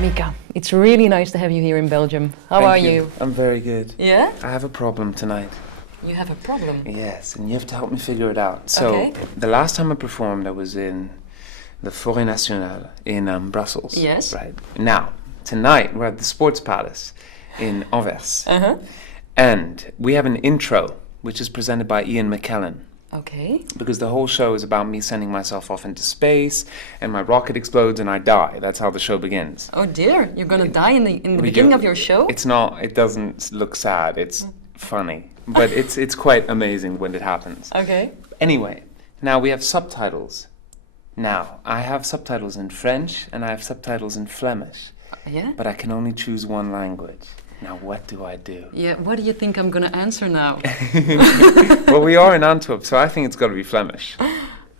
Mika, it's really nice to have you here in Belgium. How are you? I'm very good. Yeah? I have a problem tonight. You have a problem? Yes, and you have to help me figure it out. So, Okay. the last time I performed, I was in the Forêt Nationale in Brussels. Yes. Right. Now, tonight, we're at the Sports Palace in Anvers. Uh-huh. And we have an intro, which is presented by Ian McKellen. Okay. Because the whole show is about me sending myself off into space, and my rocket explodes and I die. That's how the show begins. Oh dear, you're gonna die in the But beginning of your show? It's not, it doesn't look sad, it's funny. But it's quite amazing when it happens. Okay. Anyway, now we have subtitles. Now, I have subtitles in French and I have subtitles in Flemish. Yeah? But I can only choose one language. Now, what do I do? Yeah, what do you think I'm gonna answer now? Well, we are in Antwerp, so I think it's got to be Flemish.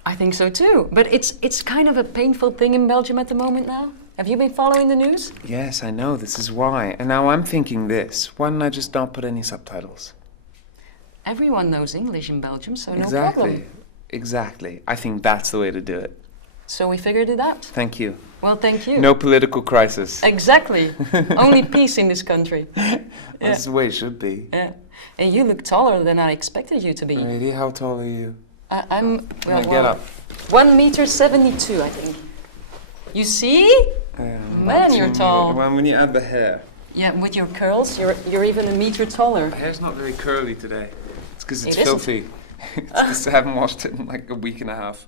I think so too, but it's kind of a painful thing in Belgium at the moment now. Have you been following the news? Yes, I know, this is why. And now I'm thinking this, why don't I just not put any subtitles? Everyone knows English in Belgium, so no Exactly, problem. exactly. I think that's the way to do it. So we figured it out. Thank you. Well, thank you. No political crisis. Exactly. Only peace in this country. That's the way it should be. Yeah. And you look taller than I expected you to be. Really? How tall are you? I'm, well, Get up. 1.72 m, I think. You see? Man, you're tall. Well, when you add the hair. Yeah, with your curls, you're even a meter taller. My hair's not very curly today. It's because it's It isn't. filthy. It's 'cause I haven't washed it in like a week and a half.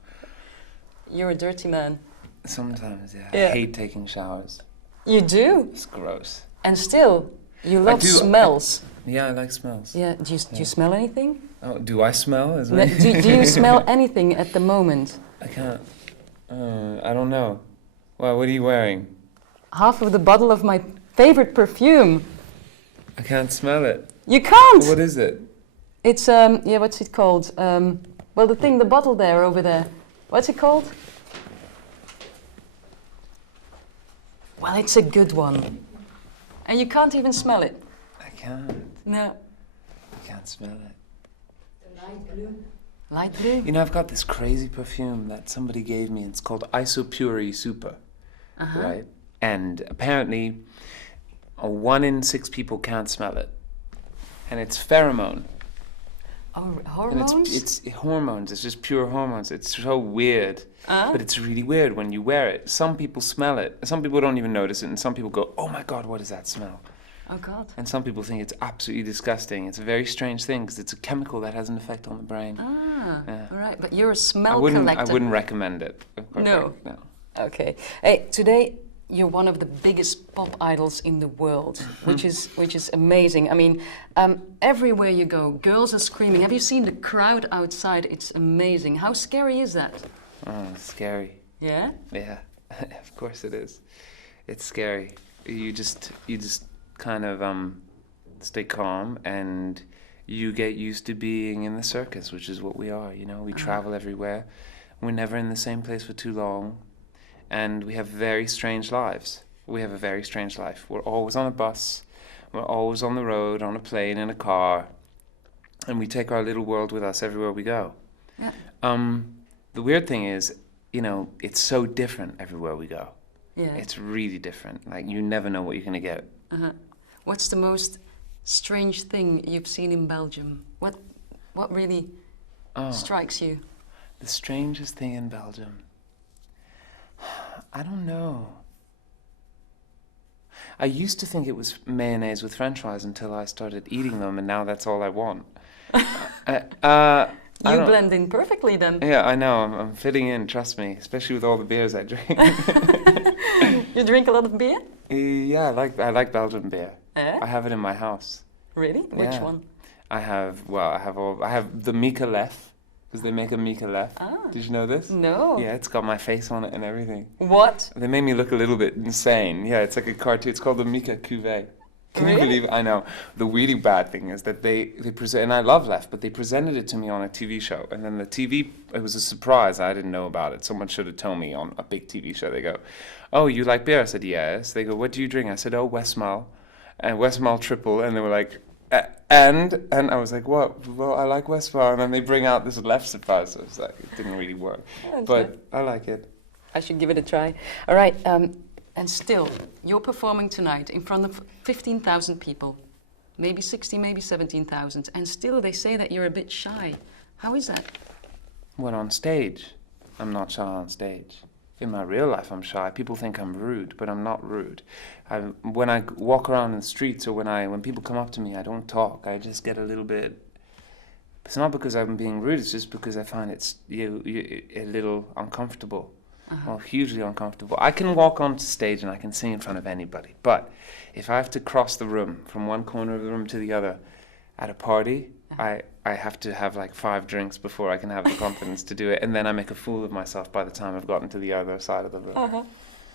You're a dirty man. Sometimes, yeah. Yeah. I hate taking showers. You do? It's gross. And still, you love do- smells. Yeah, I like smells. Yeah, do you smell anything? Oh, do I smell? Is No, it? do you smell anything at the moment? I can't. I don't know. Well, what are you wearing? Half of the bottle of my favorite perfume. I can't smell it. You can't! What is it? It's, yeah, what's it called? Well, the bottle there, over there. What's it called? Well, it's a good one. And you can't even smell it. I can't. No. I can't smell it. Light blue? You know, I've got this crazy perfume that somebody gave me. It's called Isopuri Super, right? And apparently, 1 in 6 people can't smell it. And it's pheromone. Oh, And hormones? it's hormones. It's just pure hormones. It's so weird. But it's really weird when you wear it. Some people smell it. Some people don't even notice it. And some people go, oh my God, what is that smell? Oh, God. And some people think it's absolutely disgusting. It's a very strange thing because it's a chemical that has an effect on the brain. Ah, Yeah. all right. But you're a smell I collector. wouldn't recommend it. No. No. Okay. Hey, today you're one of the biggest pop idols in the world, which is amazing. I mean, everywhere you go, girls are screaming. Have you seen the crowd outside? It's amazing. How scary is that? Oh, it's scary. Yeah? Yeah, of course it is. It's scary. You just kind of stay calm and you get used to being in the circus, which is what we are. You know, we travel everywhere. We're never in the same place for too long, and we have very strange lives. We have a very strange life. We're always on a bus. We're always on the road, on a plane, in a car, and we take our little world with us everywhere we go. Yeah. The weird thing is, you know, it's so different everywhere we go. Yeah. It's really different. Like, you never know what you're going to get. What's the most strange thing you've seen in Belgium? What really strikes you? The strangest thing in Belgium? I don't know. I used to think it was mayonnaise with French fries until I started eating them, and now that's all I want. You blend in perfectly then. Yeah, I know. I'm fitting in, trust me, especially with all the beers I drink. You drink a lot of beer? Yeah, I like Belgian beer. Eh? I have it in my house. Really? Which Yeah. one? I have the Mika Lef, because they make a Mika Lef. Did you know this? No. Yeah, it's got my face on it and everything. What? They made me look a little bit insane. Yeah, it's like a cartoon. It's called the Mika Cuvée. Can you Really? believe it? I know. The really bad thing is that they present, and I love Lef, but they presented it to me on a TV show. And then the TV, it was a surprise. I didn't know about it. Someone should have told me on a big TV show. They go, oh, you like beer? I said, yes. They go, what do you drink? I said, oh, Westmalle. And Westmalle Triple. And they were like, and I was like, what? Well, I like Westmalle. And then they bring out this Lef surprise. So it was like, it didn't really work. Yeah, But I like it. I should give it a try. All right. And still, you're performing tonight in front of 15,000 people, maybe 60, maybe 17,000, and still they say that you're a bit shy. How is that? When on stage, I'm not shy on stage. In my real life, I'm shy. People think I'm rude, but I'm not rude. When I walk around in the streets or when people come up to me, I don't talk. I just get a little bit... It's not because I'm being rude, it's just because I find it's a little uncomfortable. Well, hugely uncomfortable. I can walk onto stage and I can sing in front of anybody, but if I have to cross the room from one corner of the room to the other at a party, I have to have like 5 drinks before I can have the confidence to do it, and then I make a fool of myself by the time I've gotten to the other side of the room.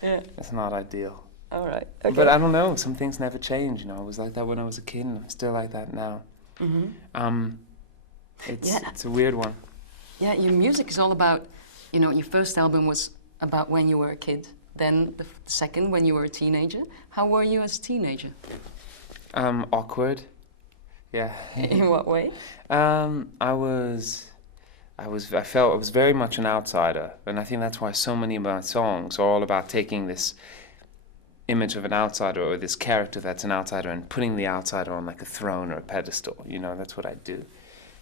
Yeah. It's not ideal. All right. Okay. But I don't know, some things never change, you know. I was like that when I was a kid and I'm still like that now. It's a weird one. Yeah, your music is all about, you know, your first album was about when you were a kid, then the second when you were a teenager. How were you as a teenager? Awkward. Yeah. In what way? I felt I was very much an outsider, and I think that's why so many of my songs are all about taking this image of an outsider or this character that's an outsider and putting the outsider on like a throne or a pedestal. You know, that's what I do,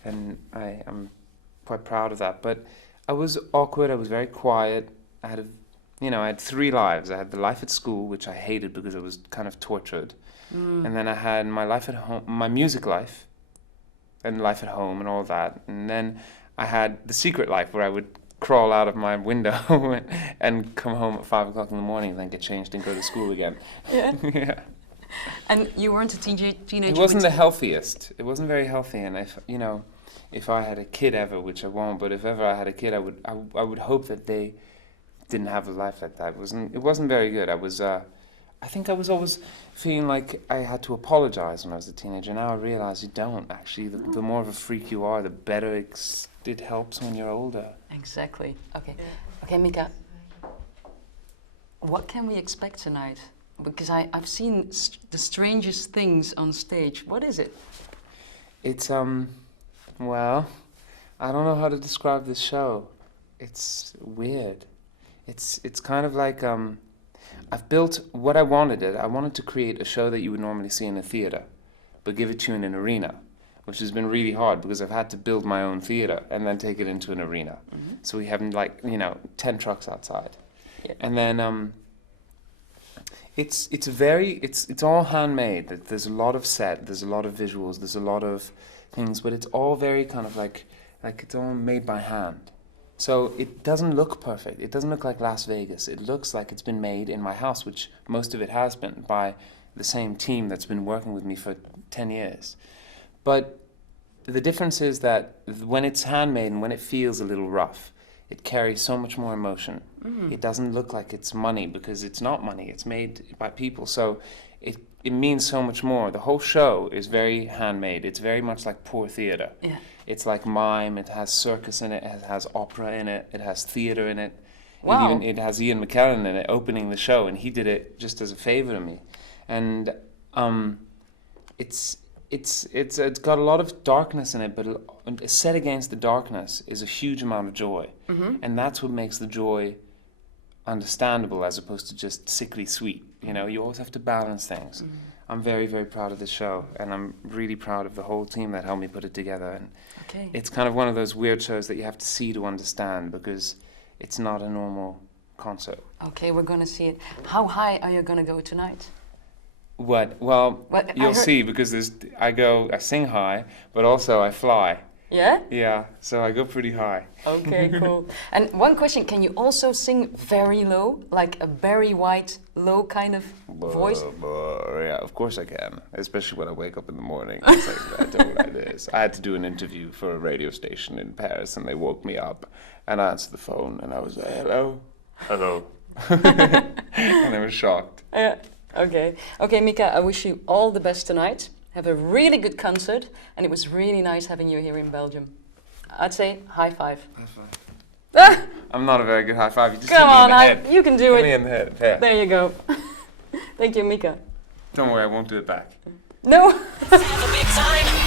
and I'm quite proud of that. But I was awkward. I was very quiet. I had 3 lives. I had the life at school, which I hated because it was kind of tortured. And then I had my life at home, my music life, and life at home and all that. And then I had the secret life where I would crawl out of my window and come home at 5 o'clock in the morning and then get changed and go to school again. Yeah. Yeah. And you weren't a teenager? It wasn't the healthiest. It wasn't very healthy. And if I had a kid ever, which I won't, but if ever I had a kid, I would hope that they didn't have a life like that. It wasn't very good. I think I was always feeling like I had to apologize when I was a teenager. Now I realize you don't, actually. The more of a freak you are, the better it helps when you're older. Exactly. Okay. Okay, Mika. What can we expect tonight? Because I've seen the strangest things on stage. What is it? It's, well, I don't know how to describe this show. It's weird. It's kind of like, I've built what I wanted. I wanted to create a show that you would normally see in a theater, but give it to you in an arena, which has been really hard because I've had to build my own theater and then take it into an arena. So we have 10 trucks outside. Yeah. And then it's all handmade. There's a lot of set, there's a lot of visuals, there's a lot of things, but it's all very kind of like it's all made by hand. So it doesn't look perfect. It doesn't look like Las Vegas. It looks like it's been made in my house, which most of it has been, by the same team that's been working with me for 10 years. But the difference is that when it's handmade and when it feels a little rough, it carries so much more emotion. It doesn't look like it's money because it's not money. It's made by people. So it means so much more. The whole show is very handmade. It's very much like poor theater. Yeah. It's like mime. It has circus in it. It has opera in it. It has theater in it. Wow. It has Ian McKellen in it opening the show, and he did it just as a favor to me. And it's got a lot of darkness in it, but set against the darkness is a huge amount of joy. And that's what makes the joy understandable as opposed to just sickly sweet. You know, you always have to balance things. I'm very, very proud of this show, and I'm really proud of the whole team that helped me put it together. And it's kind of one of those weird shows that you have to see to understand because it's not a normal concert. Okay, we're going to see it. How high are you going to go tonight? What? Well, you'll see, because I sing high, but also I fly. Yeah? Yeah, so I go pretty high. Okay, cool. And one question, can you also sing very low, like a Barry White low kind of voice? Yeah, of course I can, especially when I wake up in the morning. It's like, I don't know what it is. I had to do an interview for a radio station in Paris, and they woke me up, and I answered the phone, and I was like, hello? Hello. And they were shocked. Yeah. Okay. Okay, Mika, I wish you all the best tonight. Have a really good concert, and it was really nice having you here in Belgium. I'd say high five. High five. I'm not a very good high five. You just Come on, you can do it. Me in the head. Yeah. There you go. Thank you, Mika. Don't worry, I won't do it back. No. Have a big time.